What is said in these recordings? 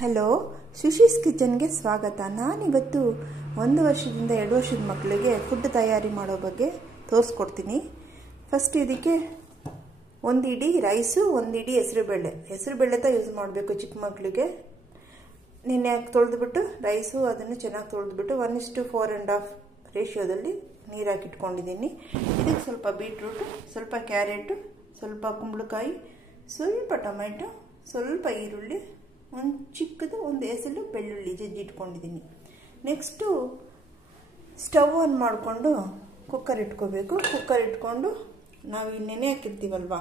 Hello, ಸುಶೀಸ್ ಕಿಚನ್ಗೆ ಸ್ವಾಗತ. ನಾನಿವತ್ತು 1 ವರ್ಷದಿಂದ 2 ವರ್ಷದ ಮಕ್ಕಳಿಗೆ ಫುಡ್ ತಯಾರಿ ಮಾಡೋ ಬಗ್ಗೆ ತೋರಿಸ್ಕೊಡ್ತೀನಿ. ಫಸ್ಟ್ ಇದಕ್ಕೆ 1 ಇಡಿ ರೈಸು, 1 ಇಡಿ ಹೆಸರುಬೇಳೆ ಯೂಸ್ ಮಾಡಬೇಕು ಚಿಕ್ಕ ಮಕ್ಕಳಿಗೆ. ನಿನ್ನೆ ತೊಳೆದ್ಬಿಟ್ಟು ರೈಸು ಅದನ್ನು ಚೆನ್ನಾಗಿ ತೊಳೆದ್ಬಿಟ್ಟು 1:4.5 ರೇಷಿಯೋದಲ್ಲಿ ನೀರು ಹಾಕಿಟ್ಕೊಂಡಿದ್ದೀನಿ. ಇದಕ್ಕೆ ಸ್ವಲ್ಪ ಬೀಟ್ರೂಟು, ಸ್ವಲ್ಪ ಕ್ಯಾರೆಟು, ಸ್ವಲ್ಪ ಕುಂಬಳಕಾಯಿ, ಸ್ವಲ್ಪ ಟೊಮೆಟೊ, ಸ್ವಲ್ಪ ಈರುಳ್ಳಿ, ಒಂದು ಚಿಕ್ಕದು ಒಂದು ಎಸಳು ಬೆಳ್ಳುಳ್ಳಿ ಜಜ್ಜಿಟ್ಕೊಂಡಿದ್ದೀನಿ. ನೆಕ್ಸ್ಟು ಸ್ಟವ್ ಆನ್ ಮಾಡಿಕೊಂಡು ಕುಕ್ಕರ್ ಇಟ್ಕೋಬೇಕು. ಕುಕ್ಕರ್ ಇಟ್ಕೊಂಡು ನಾವು ನೆನೆ ಹಾಕಿರ್ತೀವಲ್ವ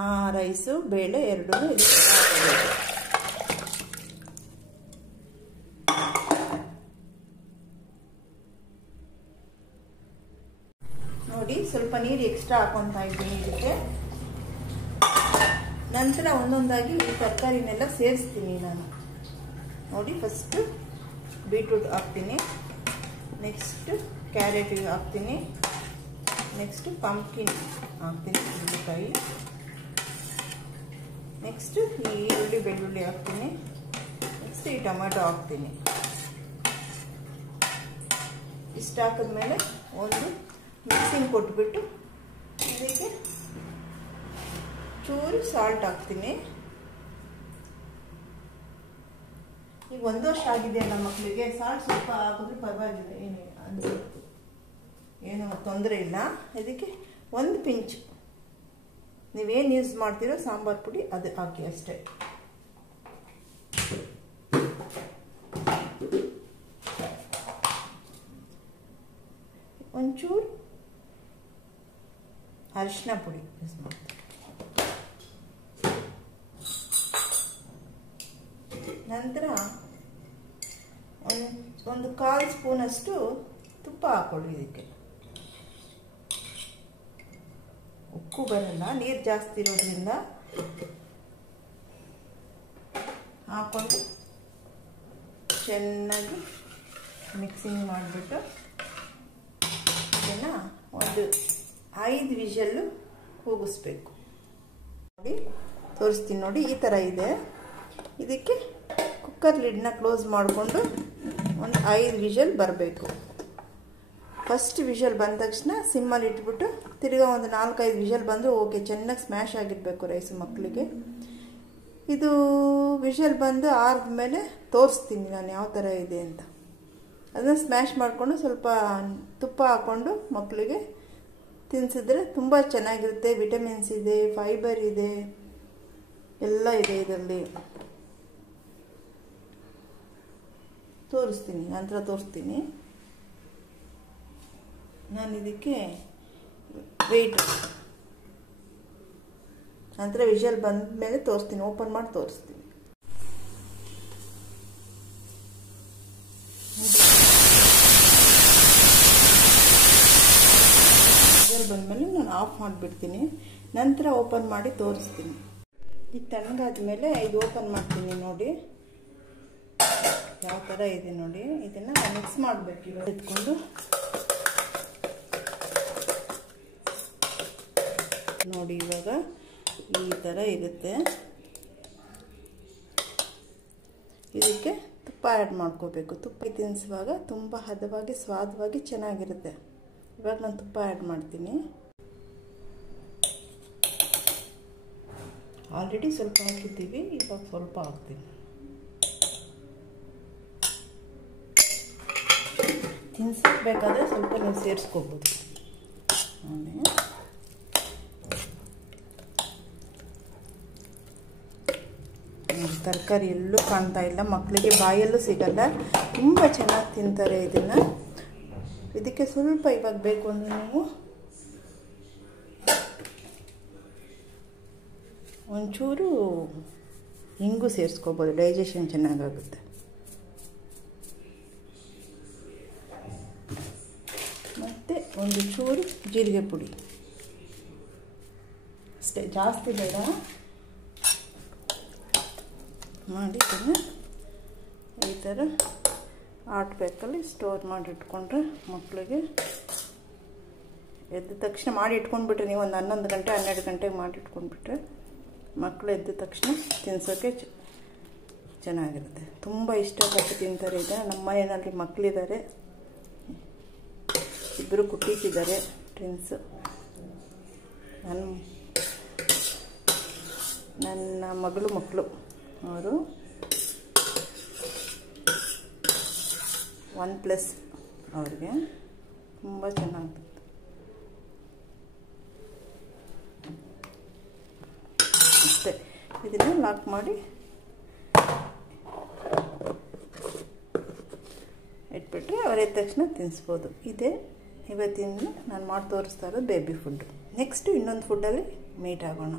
ಆ ರೈಸು ಬೇಳೆ ಎರಡೂ ಇದಕ್ಕೆ ಹಾಕಬೇಕು. ನೋಡಿ, ಸ್ವಲ್ಪ ನೀರು ಎಕ್ಸ್ಟ್ರಾ ಹಾಕೊತಾ ಇದ್ದೀನಿ ಇದಕ್ಕೆ. ನಂತರ ಒಂದೊಂದಾಗಿ ಈ ತರಕಾರಿನೆಲ್ಲ ಸೇರಿಸ್ತೀನಿ ನಾನು. ನೋಡಿ, ಫಸ್ಟು ಬೀಟ್ರೂಟ್ ಹಾಕ್ತೀನಿ, ನೆಕ್ಸ್ಟ್ ಕ್ಯಾರೆಟ್ ಹಾಕ್ತೀನಿ, ನೆಕ್ಸ್ಟ್ ಪಂಪ್ಕಿನ್ ಹಾಕ್ತೀನಿ, ಕುಂಬಳಕಾಯಿ, ನೆಕ್ಸ್ಟ್ ಈ ಈರುಳ್ಳಿ ಬೆಳ್ಳುಳ್ಳಿ ಹಾಕ್ತೀನಿ, ನೆಕ್ಸ್ಟ್ ಈ ಟೊಮೆಟೊ ಹಾಕ್ತೀನಿ. ಇಷ್ಟು ಹಾಕಿದ್ಮೇಲೆ ಒಂದು ಮಿಕ್ಸಿಂಗ್ ಕೊಟ್ಬಿಟ್ಟು ಇದಕ್ಕೆ ಚೂರು ಸಾಲ್ಟ್ ಹಾಕ್ತೀನಿ. ಈಗ 1 ವರ್ಷ ಆಗಿದೆ ನಮ್ಮ ಮಕ್ಕಳಿಗೆ, ಸಾಲ್ಟ್ ಸ್ವಲ್ಪ ಹಾಕಿದ್ರೆ ಪರವಾಗಿಲ್ಲ, ಏನು ತೊಂದರೆ ಇಲ್ಲ. ಇದಕ್ಕೆ 1 ಪಿಂಚ್ ನೀವೇನು ಯೂಸ್ ಮಾಡ್ತೀರೋ ಸಾಂಬಾರು ಪುಡಿ ಅದು ಹಾಕಿ ಅಷ್ಟೇ. ಒಂಚೂರು ಅರಿಶಿನ ಪುಡಿ ಯೂಸ್ ಮಾಡ್ತೀನಿ. ನಂತರ ಒಂದು 1/4 ಸ್ಪೂನಷ್ಟು ತುಪ್ಪ ಹಾಕೊಳ್ಳಿ. ಇದಕ್ಕೆ ಉಪ್ಪು ಬರಲ್ಲ, ನೀರು ಜಾಸ್ತಿ ಇರೋದ್ರಿಂದ. ಹಾಕೊಂಡು ಚೆನ್ನಾಗಿ ಮಿಕ್ಸಿಂಗ್ ಮಾಡಿಬಿಟ್ಟು ಇದನ್ನು ಒಂದು 5 ವಿಷಲ್ಲು ಕೂಗಿಸ್ಬೇಕು. ನೋಡಿ, ತೋರಿಸ್ತೀನಿ ನೋಡಿ, ಈ ಥರ ಇದೆ. ಇದಕ್ಕೆ ಕುಕ್ಕರ್ ಲಿಡ್ನ ಕ್ಲೋಸ್ ಮಾಡಿಕೊಂಡು ಒಂದು 5 ವಿಷಲ್ ಬರಬೇಕು. ಫಸ್ಟ್ ವಿಷಲ್ ಬಂದ ತಕ್ಷಣ ಸಿಮ್ಮಲ್ಲಿ ಇಟ್ಬಿಟ್ಟು ತಿರ್ಗಾ ಒಂದು 4-5 ವಿಷಲ್ ಬಂದರೆ ಓಕೆ, ಚೆನ್ನಾಗಿ ಸ್ಮ್ಯಾಶ್ ಆಗಿರಬೇಕು ರೈಸು ಮಕ್ಕಳಿಗೆ. ಇದು ವಿಷಲ್ ಬಂದು ಆರಿದ್ಮೇಲೆ ತೋರಿಸ್ತೀನಿ ನಾನು ಯಾವ ಥರ ಇದೆ ಅಂತ. ಅದನ್ನು ಸ್ಮ್ಯಾಶ್ ಮಾಡಿಕೊಂಡು ಸ್ವಲ್ಪ ತುಪ್ಪ ಹಾಕ್ಕೊಂಡು ಮಕ್ಕಳಿಗೆ ತಿನ್ನಿಸಿದ್ರೆ ತುಂಬ ಚೆನ್ನಾಗಿರುತ್ತೆ. ವಿಟಮಿನ್ಸ್ ಇದೆ, ಫೈಬರ್ ಇದೆ, ಎಲ್ಲ ಇದೆ ಇದರಲ್ಲಿ. ತೋರಿಸ್ತೀನಿ, ನಂತರ ತೋರಿಸ್ತೀನಿ. ನಾನು ಇದಕ್ಕೆ ವೆಯ್ಟ್ ನಂತರ ವಿಷಲ್ ಬಂದ ಮೇಲೆ ತೋರಿಸ್ತೀನಿ, ಓಪನ್ ಮಾಡಿ ತೋರಿಸ್ತೀನಿ. ವಿಷಲ್ ಬಂದಮೇಲೆ ನಾನು ಆಫ್ ಮಾಡಿಬಿಡ್ತೀನಿ, ನಂತರ ಓಪನ್ ಮಾಡಿ ತೋರಿಸ್ತೀನಿ. ಇದು ತಣ್ಣಗಾದ್ಮೇಲೆ ಇದು ಓಪನ್ ಮಾಡ್ತೀನಿ. ನೋಡಿ ಯಾವ ಥರ ಇದೆ ನೋಡಿ. ಇದನ್ನು ಮಿಕ್ಸ್ ಮಾಡಬೇಕು. ಇವಾಗ ಇಟ್ಕೊಂಡು ನೋಡಿ, ಇವಾಗ ಈ ಥರ ಇರುತ್ತೆ. ಇದಕ್ಕೆ ತುಪ್ಪ ಆ್ಯಡ್ ಮಾಡ್ಕೋಬೇಕು. ತುಪ್ಪ ತಿನ್ನಿಸುವಾಗ ತುಂಬ ಹದವಾಗಿ ಸ್ವಾದವಾಗಿ ಚೆನ್ನಾಗಿರುತ್ತೆ. ಇವಾಗ ನಾನು ತುಪ್ಪ ಆ್ಯಡ್ ಮಾಡ್ತೀನಿ. ಆಲ್ರೆಡಿ ಸ್ವಲ್ಪ ಹಾಕಿದ್ದೀವಿ, ಇವಾಗ ಸ್ವಲ್ಪ ಹಾಕ್ತೀನಿ. ತಿನ್ನಿಸ್ಬೇಕಾದ್ರೆ ಸ್ವಲ್ಪ ನೀವು ಸೇರಿಸ್ಕೋಬೋದು. ತರಕಾರಿ ಎಲ್ಲೂ ಕಾಣ್ತಾ ಇಲ್ಲ, ಮಕ್ಕಳಿಗೆ ಬಾಯಲ್ಲೂ ಸಿಗಲ್ಲ, ತುಂಬ ಚೆನ್ನಾಗಿ ತಿಂತಾರೆ ಇದನ್ನು. ಇದಕ್ಕೆ ಸ್ವಲ್ಪ ಇವಾಗ ಬೇಕು ಅಂದರೆ ನೀವು ಒಂಚೂರು ಹಿಂಗು ಸೇರಿಸ್ಕೋಬೋದು, ಡೈಜೆಷನ್ ಚೆನ್ನಾಗಾಗುತ್ತೆ. ಮತ್ತು ಒಂದು ಚೂರು ಜೀರಿಗೆ ಪುಡಿ ಅಷ್ಟೇ, ಜಾಸ್ತಿ ಬೇಡ. ಮಾಡಿ ಇದನ್ನು ಈ ಥರ ಹಾಟ್ ಪ್ಯಾಕಲ್ಲಿ ಸ್ಟೋರ್ ಮಾಡಿಟ್ಕೊಂಡ್ರೆ ಮಕ್ಕಳಿಗೆ ಎದ್ದ ತಕ್ಷಣ ಮಾಡಿ ಇಟ್ಕೊಂಡ್ಬಿಟ್ರೆ, ನೀವು ಒಂದು 11 ಗಂಟೆ 12 ಗಂಟೆಗೆ ಮಾಡಿ ಇಟ್ಕೊಂಡ್ಬಿಟ್ರೆ ಮಕ್ಕಳು ಎದ್ದ ತಕ್ಷಣ ತಿನ್ಸೋಕ್ಕೆ ಚೆನ್ನಾಗಿರುತ್ತೆ. ತುಂಬ ಇಷ್ಟಪಟ್ಟು ತಿಂತಾರೆ ಇದನ್ನು. ನಮ್ಮ ಮನೆಯಲ್ಲಿ ಮಕ್ಕಳಿದ್ದಾರೆ, ಇಬ್ಬರು ಕುಟೀಸಿದ್ದಾರೆ, ಟ್ವಿನ್ಸು. ನನ್ನ ಮಕ್ಕಳು ಅವರು 1+ ಅವ್ರಿಗೆ ತುಂಬ ಚೆನ್ನಾಗ್ತದೆ. ಅಷ್ಟೇ, ಇದನ್ನು ಲಾಕ್ ಮಾಡಿ ಇಟ್ಬಿಟ್ರೆ ಅವರೇ ತಕ್ಷಣ ತಿನ್ನಿಸ್ಬೋದು. ಇದೇ ಇವತ್ತಿನ ನಾನು ಮಾಡಿ ತೋರಿಸ್ತಾ ಇರೋದು ಬೇಬಿ ಫುಡ್ಡು. ನೆಕ್ಸ್ಟು ಇನ್ನೊಂದು ಫುಡ್ಡಲ್ಲಿ ಮೀಟ್ ಆಗೋಣ.